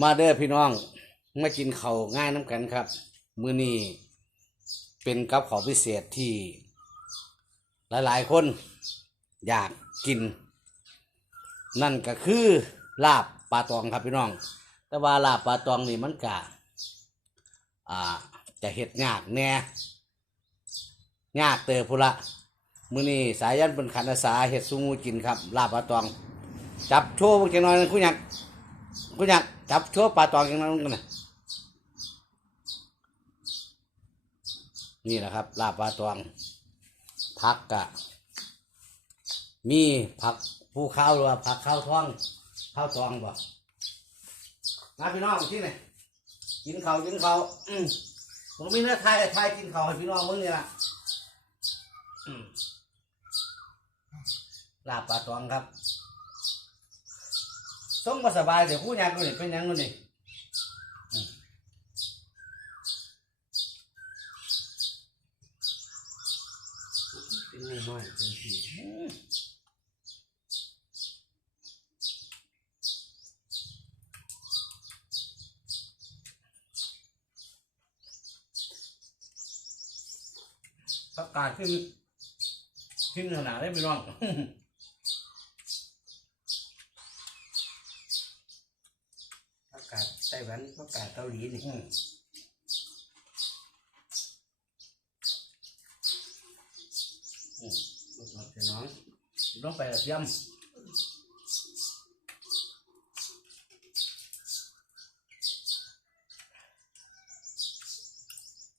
มาเด้อพี่น้องมากินเขาง่ายน้ำกันครับ มื้อนี้เป็นกับข้าวพิเศษที่ หลายๆ คนอยากกิน นั่นก็คือลาบปลาตองครับพี่น้อง แต่ว่าลาบปลาตองนี่มันกะอ่าจะเห็ดยากแน่ยากเตอพุละมื้อนี้สายันเป็นขันอาสาเห็ดซูมูกินครับ ลาบปลาตอง จับโชว์พวกจังน้อยนะคุณยักคุณยัก จับโชว์ปลาตองจังน้อยกันนะนี่แหละครับ ลาบปลาตองผักกะ มีผักผู้ข้าวหรือว่าผักข้าวท้องข้าวตองบ่มาพี่น้องที่ไหนกินเขากินเขาอืมผมมีเนื้อไทยไทยกินเขาให้พี่น้องมึงนี่ละลาบปลาตองครับ ส่งมาสบายเดี๋ยวผู้ยากกูนี่เป็นหยังกูนี่อืมเป็นน้อยๆเป็นสีประกาศขึ้นขึ้นขนาดได้พี่น้อง ประกาศ ไต้หวันประกาศเกาหลีนี่อืมอืมบอกจะน้องต้องไปกระเทียม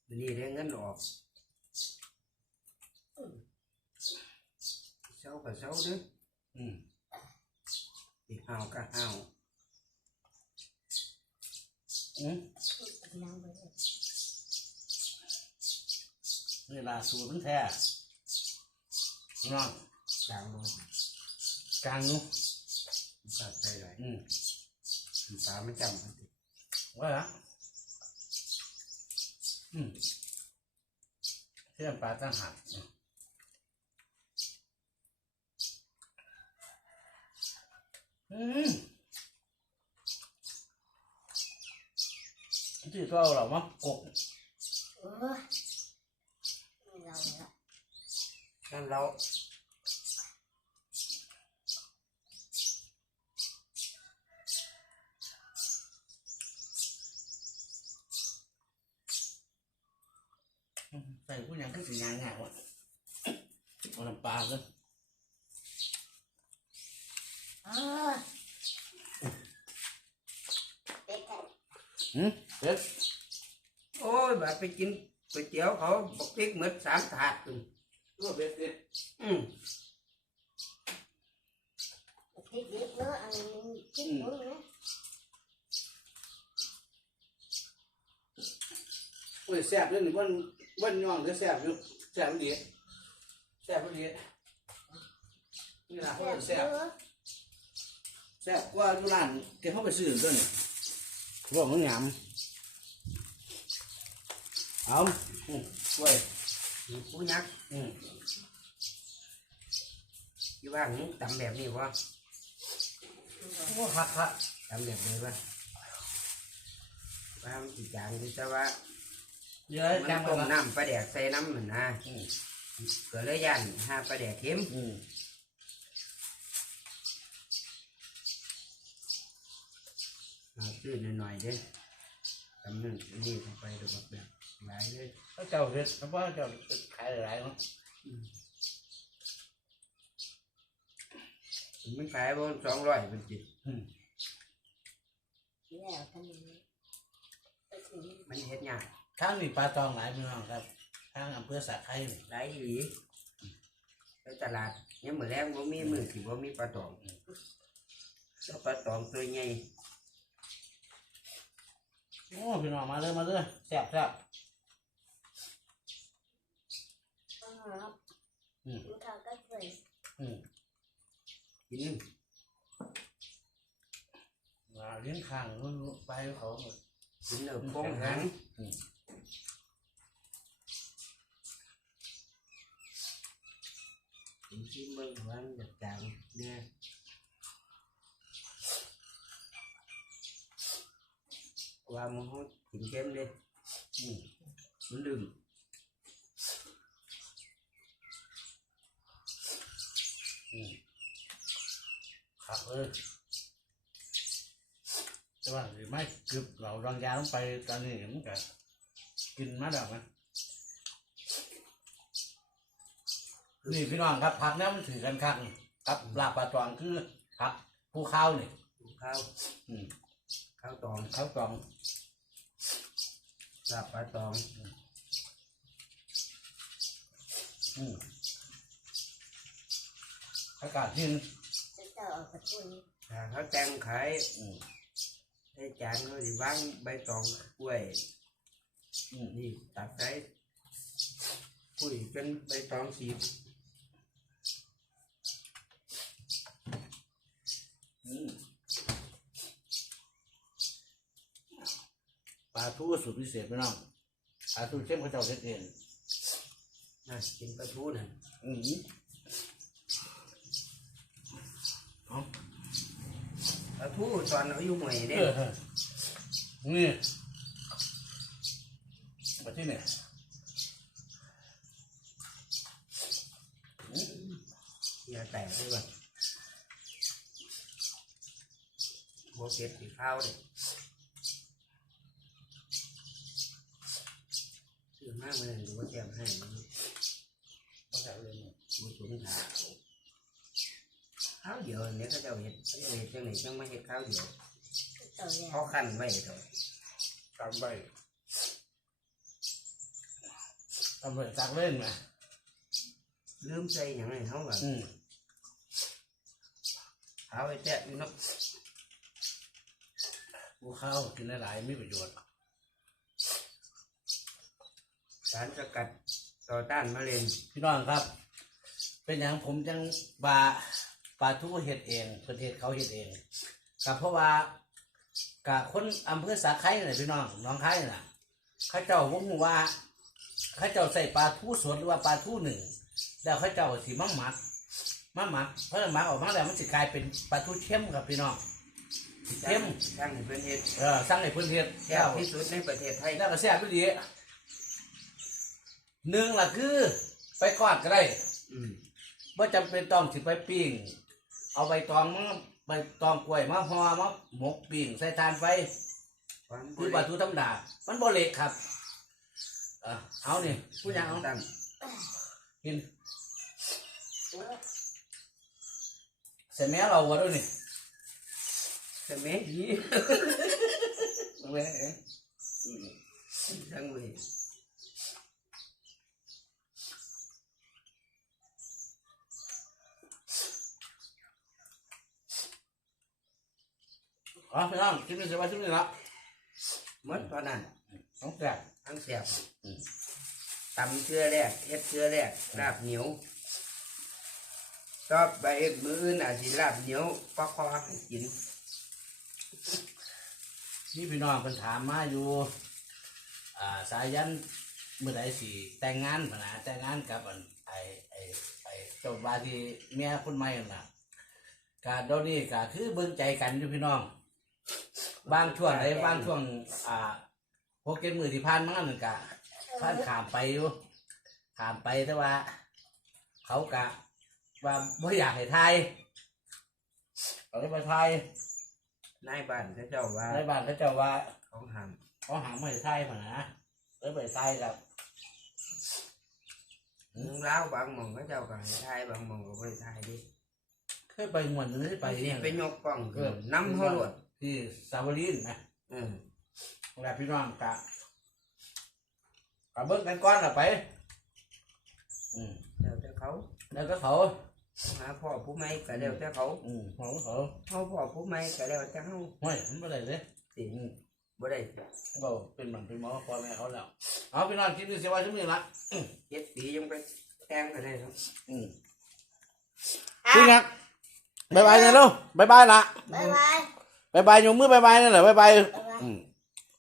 วันนี้ได้เงินออกเช้ากับเช้าเด้ออืมสิห้าวก็ห้าวอืม นี่ลาสูตรมันแท้พี่น้องจางลงกลางนู้ประกาศไต้หวันอืมปลาไม่จำมันติว่าละอืมเทียมปลาตั้งหักอืม อืมที่ก็เอาเหรอมะกกเออเราละนั่นเราใส่ผู้ยังก็สิงานง่ายวะเอาน้ำปลากันเออเป็ดไก่หืมเด็ดโอ้ยแบบไปกินก๋วยเตี๋ยวเขาบอกพริกเหมือนสามถาดตึงตัวเด็ดเด็ดอืมพริกเล็กเนอะอันนี้พริกหมูนะโอ้ยแซ่บเลยนี่วันวันย่องเด้อแซ่บอยู่แซ่บดีแซ่บดีนี่นะเขาเป็นแซ่บเออแซ่บกว่าอยู่ร้านแกเขาไปซื้อตัวนี่บอกมันหยำ เอาอืมช่วยผู้ยักษ์อืมที่ว่างมึงตำแบบนี้วะโอ้หักหักทำแบบนี้ว่าว่ามันจีจางที่จะว่าเยอะมันจังต้มเลยนะน้ำปลาแดกใส่น้ำเหมือนนะอืมเกิดเลยยันห้าปลาแดกเค็มอืมเอาซื้อหน่อยๆเด้ตำหนึ่งนี่เข้าไปดูแบบแบบ หลายเลยเขาเจ้าเฮ็ดเพราะว่าเจ้าขายหลายๆเนาะมันขายบนสองร้อยเป็นจิตอืมแล้วทำนี้ไปถึงมันเฮ็ดยากทางนี่ปลาตองหลายพี่น้องครับทางอำเภอสะไคร้นี่หลายอีหลีไปตลาดเนี่ยมือแรงบ่มีมือที่บ่มีปลาตองแล้วปลาตองตัวใหญ่โอ้พี่น้องมาเลยมาเลยแซ่บแซ่บครับ อืมลูกค้าก็เคยอืมกินอ่าเลี้ยงข้างนู้นไปเขาหมดกินเนื้อโป้งหาง อืม กินที่เมืองวันแบบจางเนี่ย ว่ามันเขากินเค็มเลยอืมมันดื่มครับเออแต่ว่าสิไม่กึบเรารางยาลงไปตอนนี้มันก็กินมาแล้วนะนี่พี่น้องครับผักเนี่ยมันถือกันคักครับลาบปลาตองคือผักภูเขานี่ข้าวอืมข้าวตองข้าวตองลาบปลาตองอืมอากาศเย็นจะเจอเอากระตุ้นถ้าเขาแตงขายอืมให้จานเขาสิวางใบตองกล้วยอืมนี่ตัดใส่คุยเป็นใบตองสีอืมปลาทูสูตรพิเศษพี่น้องปลาทูเข้มเขาเจ้าเฮ็ดเองนะกินปลาทูน่ะอืมเอา ปลาทูตอนอายุใหม่เอเนี่ยอนี่มาที่เนี่ยอย่าแตกด้วยว่ะบัวเก็บสีข้าวเลยซื้อมากเลยหรือว่าแจมให้มัน เขาใส่เลยเนี่ย บัวถุงขา ข้าวเดียวอันนี้เขาจะเอาเห็ดเขาจะเอาเห็ดจังไหนจังไม่เห็ดข้าวเดียวต่อแล้วเขาขั้นไว้เถอะตามใบตามใบตักเล่นไหมลืมใส่อย่างไรเขาแบบอืมเอาไอ้แจ๊ะอยู่เนาะภูเขากินได้หลายมีประโยชน์สารสกัดต่อต้านมะเร็ง พี่น้องครับ เป็นอย่างผมจังปลา ปลาทูเห็ดเองเพื่นเห็ดเขาเห็ดเองกับเพราะว่ากะคนอำเภอสาไคร้น่ะพี่น้องน้องไข่น่ะเข้าเจ้าว่าหูว่าเข้าเจ้าใส่ปลาทูสดหรือว่าปลาทูหนึ่งแล้วเข้าเจ้าสีมังหมักมังหมักเพราะหมักออกมาแล้วมันจะกลายเป็นปลาทูเข้มครับพี่น้องเข้มสร้างให้เป็นเห็ดเออสร้างในพื้นที่แซ่แก้บวที่สุดในประเทศไทยแล้วก็แซ่บพี่ดีหนึ่งล่ะคือ ไปกอดก็ได้อืมว่าจำเป็นต้องสิไปปิ้ง เอาใบตองมาใบตองกล้วยมาห่อมาหมกปิ้งใส่ทานไฟความคือปลาทูธรรมดา มันบ่เละครับ เออเอานี่ผู้ยังเอาตั้งกินใส่แม่เราวะด้วยนี่แต่แม่ดีเอาไว้เองทั้งเลย อ๋อพี่น้องกินนี่สบายชิ้นนี้ละหมดตอนนั้นน้องแซ่บทั้งแซ่บอืมตำเชื่อแรกเฮ็ดเชื่อแรกลาบเหนียวชอบไปมืออื่นอาจสิลาบเหนียวปอกคอให้กินนี่พี่น้องเพิ่นถามมาอยู่ อ่าสายันเมื่อใดสิแต่งงานพะนะแต่งงานกับอันไอไอไอเจ้าบาที่เมียคนใหม่นั่นน่ะการเดี๋ยวนี้ก็คือเบิ่งใจกันอยู่พี่น้อง บางช่วงไหนบางช่วง อ่าพวกเก็บมือที่ผ่านมานั่นก็ผ่านขามไปอยู่ขามไปแต่ว่า เขากะ ว่าไม่อยากให้ทายเขาเลยมาทายนายบ้านเขาเจ้าว่าในบ้านเขาเจ้าว่าของห้ามเขาหาไม่ได้ทายมานะเลยไปทายกับมึงเล้าวบางหมองเขาเจ้าก็ให้ทายบางหมองก็บ่ไปทายดิเคยไปงวนนึงไปไปเนี่ย ไปยกกล้องเอขึ้อนน้ำเขาโลด ที่สาวรีนนะอืมแล้วพี่น้องกะกะเบิ้งกันก้อนละไป อืมแล้วแต่เขาแล้วก็เขาหาพ่อผู้ใหม่ก็แล้วแต่เขาอืมของเขาเฮาพ่อผู้ใหม่ก็แล้วแต่เฮาห้อยมันไม่ได้เลยสิอืมบ่ได้ก็เป็นมันเป็นหมอพ่อแม่เขาแล้วเอาพี่น้องคิดดูสิว่าชั่วโมงละเจ็ดปียังไปแต่งกันได้ครับอืมพี่นักบายบายเนี่ยลูกบายบายละบ๊ายบาย บายบายยกมือบายบายนั่นแหละบายบายบ๊ายบายอืม